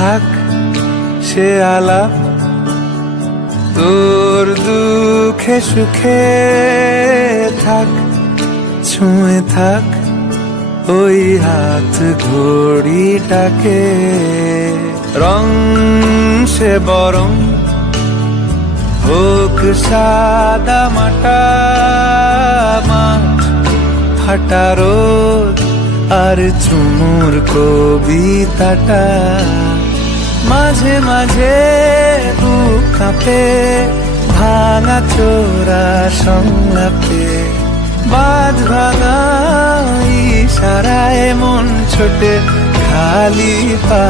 থাক সে আলাপ, তোর দুঃখে সুখে থাক, ছুঁয়ে থাক ওই হাত ঘড়িটাকে। রং সে বরং হোক সাদা মাটা, মাঠ ফাটা রোদ আর ঝুমুর কবিতাটা। মাঝে মাঝে বুক কাঁপে ভাঙা চোরা সংলাপে, বাঁধ ভাঙা ইশারায় মন ছোটে খালি পা।